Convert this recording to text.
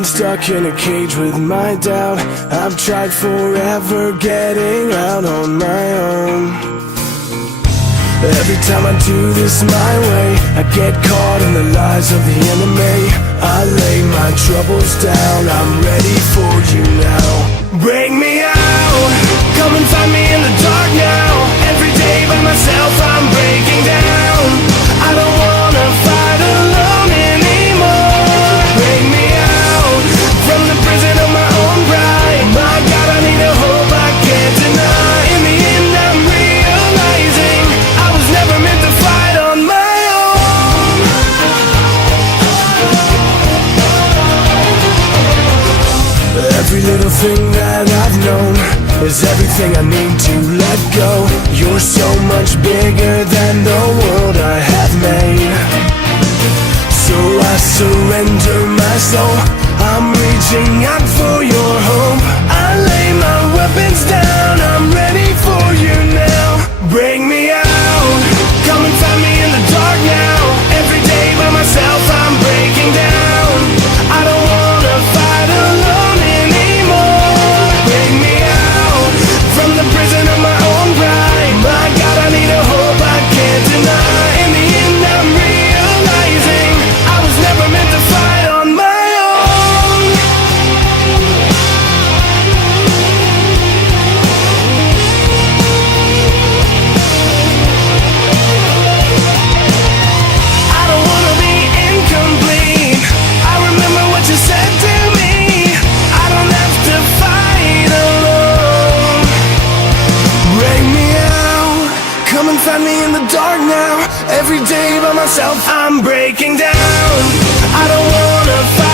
been stuck in a cage with my doubt. I've tried forever getting out on my own. Every time I do this my way, I get caught in the lies of the enemy. I lay my troubles down, I'm ready for you now. Bring me out, come and find me in the dark now. Every day by myself I'm breaking down. I don't wanna fight alone anymore. Bring me out from the prison of my own pride. My God, I need a hope I can't deny. In the end I'm realizing I was never meant to fight on my own. Every little thing that I've known is everything I need to let go. You're so much bigger than the world I have made. So I surrender my soul, I'm reaching out for your hope. I lay my weapons down, I'm ready for you now. Bring me out, come and find me in the dark now. Every day by myself I'm breaking down. I don't wanna fight alone anymore. Bring me out from the prison of my own pride. My God, I need a hope I can't deny. In the end I'm realizing I was never meant to fight on my own. I don't wanna be incomplete. I remember what you said to me. I don't have to fight alone. Bring me out, come and find me in the dark now. Every day by myself I'm breaking down. I don't wanna fight